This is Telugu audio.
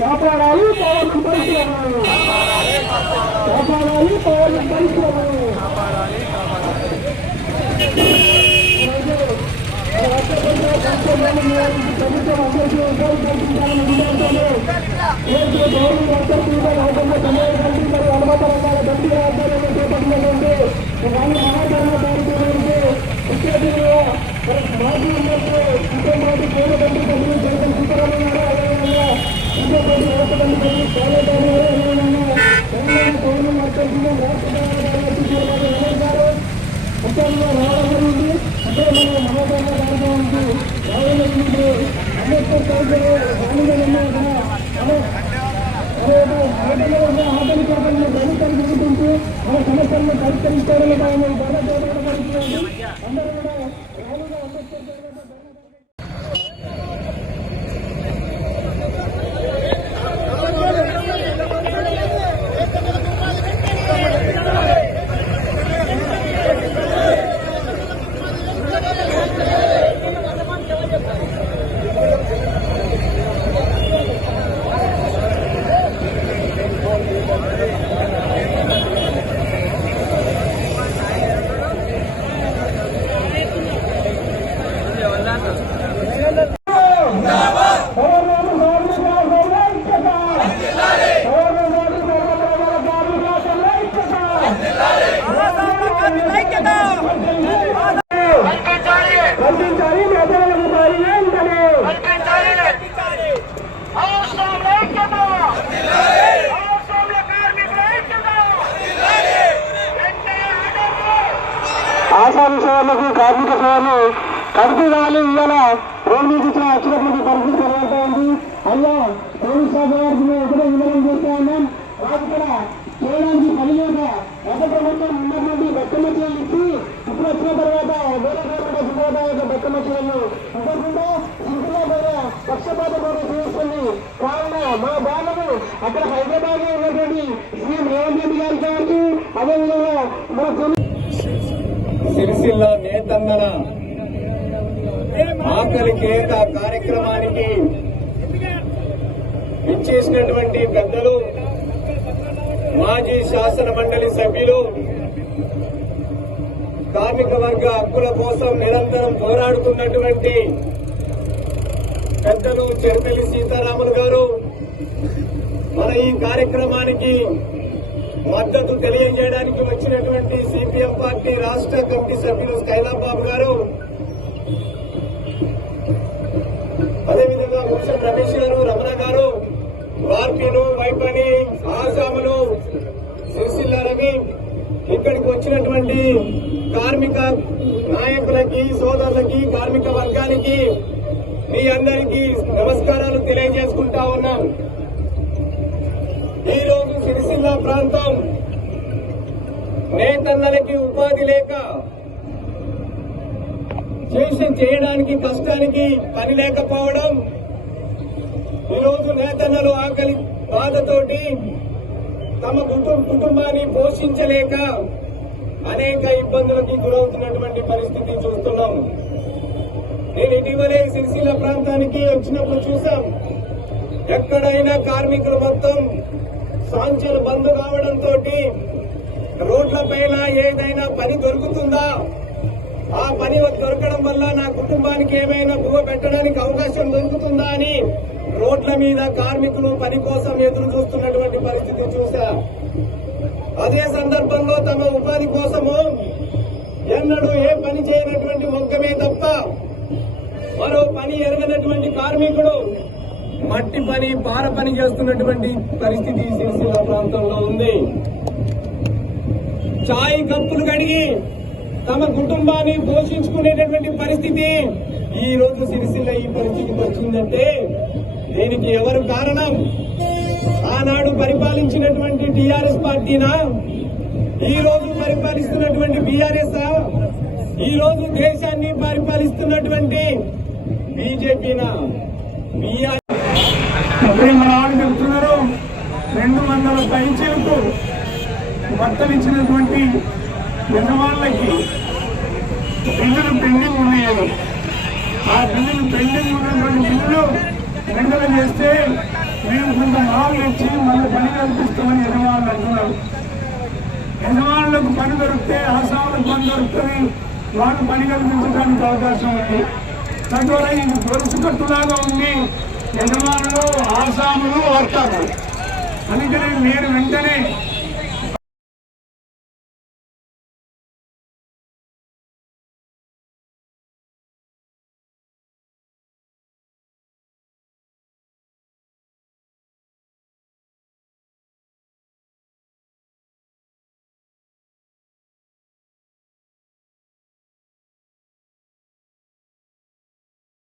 కాపాడాలి పవన్ పరిశ్రమలు కాపాడాలి పవన్ పరిశ్రమలు ప్రభుత్వం అందరికీ ఉద్యోగం కల్పించాలని విధానంలో ఏపీ గౌరవ వర్కర్ పీపుల్ హోటల్లో సమయం కలిసి అనుమత రంగాల గట్టి ఆధ్వర్యంలో చేపట్టినటువంటి వాళ్ళు మహాకరణ కార్యక్రమానికి ముఖ్యతిథిగా మాజీ ఎమ్మెల్యే కుటుంబానికి కేంద్ర మంత్రి సభ్యులు జగన్ గారు అదేవిధంగా రాష్ట్ర మంత్రి గారు అదేవిధంగా తెలంగాణ గవర్నమెంట్ రాష్ట్ర కార్యదర్శి గారు ముఖ్యంగా రావడం అంటే మన మహాకరణ కార్యక్రమానికి రావడం జరిగింది అంబేద్కర్ చౌదరి గాంధీ ఉన్నారు కదా ఆటలు చేపట్టిన ప్రభుత్వం జరుగుతుంటూ మన సమస్యలను పరిష్కరించాలని మేము అందరూ కూడా ఆశా విషయాలకు కార్మిక సేవలు కడుపు కావాలి ఇవాళ రోడ్డు మీద ఇచ్చిన వచ్చినటువంటి పరిస్థితి కనబడతా ఉంది అయ్యా పోలీస్ శాఖ వారికి మేము ఒకటే వివరం చేస్తా ఉన్నాం. వారు కూడా చేయడానికి పని లేక గత ప్రభుత్వం ఉన్నటువంటి బెక్కమచ్చలు ఇచ్చి ఇప్పుడు వచ్చిన తర్వాత వేరే గవర్నమెంట్ వచ్చిన తర్వాత యొక్క బెక్కమచ్చలను ఇవ్వకుండా ఇంట్లో కూడా పక్షపాత కూడా చేసుకుని కావున మా బాలను అక్కడ హైదరాబాద్లో ఉన్నటువంటి సీఎం రేవంత్ రెడ్డి గారి కావచ్చు అదేవిధంగా మన సిరిసిల్ల నేతన్నల ఆకలి కేత కార్యక్రమానికి ఇచ్చేసినటువంటి పెద్దలు మాజీ శాసన మండలి సభ్యులు కార్మిక వర్గ హక్కుల కోసం నిరంతరం పోరాడుతున్నటువంటి పెద్దలు చెరుపల్లి సీతారాములు గారు మన ఈ కార్యక్రమానికి మద్దతు తెలియజేయడానికి వచ్చినటువంటి సిపిఎం పార్టీ రాష్ట్ర కమిటీ సభ్యులు స్కైలాబాబు గారు ఇక్కడికి వచ్చినటువంటి కార్మిక నాయకులకి సోదరులకి కార్మిక వర్గానికి మీ అందరికీ నమస్కారాలు తెలియజేసుకుంటా ఉన్నాం. ఈ రోజు సిరిసిల్ల ప్రాంతం నేతన్నలకి ఉపాధి లేక చేసి చేయడానికి కష్టానికి పని లేకపోవడం ఈరోజు నేతన్నలు ఆకలి బాధతోటి తమ కుటుంబ కుటుంబాన్ని పోషించలేక అనేక ఇబ్బందులకి గురవుతున్నటువంటి పరిస్థితి చూస్తున్నాం. నేను ఇటీవలే సిరిసిల్ల ప్రాంతానికి వచ్చినప్పుడు చూశాం. ఎక్కడైనా కార్మికులు మొత్తం సాంక్షలు బంద్ కావడంతో రోడ్ల పైన ఏదైనా పని దొరుకుతుందా? ఆ పని దొరకడం వల్ల నా కుటుంబానికి ఏమైనా బువ్వ పెట్టడానికి అవకాశం దొరుకుతుందా అని రోడ్ల మీద కార్మికులు పని కోసం ఎదురు చూస్తున్నటువంటి పరిస్థితి చూసా అదే సందర్భంలో తమ ఉపాధి కోసము ఎన్నడూ ఏ పని చేయనటువంటి మొక్కమే తప్ప మరో పని ఎరగనటువంటి కార్మికుడు మట్టి పని పార పని చేస్తున్నటువంటి పరిస్థితి సిరిసిల్ల ప్రాంతంలో ఉంది. చాయ్ కప్పులు కడిగి తమ కుటుంబాన్ని పోషించుకునేటటువంటి పరిస్థితి ఈ రోజు సిరిసిల్ల ఈ పరిస్థితికి వచ్చిందంటే దీనికి ఎవరు కారణం? ఆనాడు పరిపాలించినటువంటి టిఆర్ఎస్ పార్టీనా? ఈ రోజు పరిపాలిస్తున్నటువంటి బీఆర్ఎస్ ఈ రోజు దేశాన్ని పరిపాలిస్తున్నటువంటి బీజేపీనా? బీఆర్ చెప్తున్నారు రెండు వందల పైచీలకు భర్తలు ఇచ్చినటువంటి యజమానులకి బిల్లులు పెండింగ్ ఉన్నాయని ఆ బిల్లులు పెండింగ్ ఉన్నటువంటి ఎండలు చేస్తే మేము కొంత మామూలు ఇచ్చి మళ్ళీ పని కల్పిస్తామని యజమానులు అంటున్నారు. యజమానులకు పని దొరికితే ఆసాములకు పని దొరుకుతుంది. వాళ్ళు పని కల్పించడానికి అవకాశం ఉంది. తద్వారా ఇది గొలుసు కట్టులాగా ఉంది యజమానులు ఆసాములు వర్తాలు అందుకని మీరు వెంటనే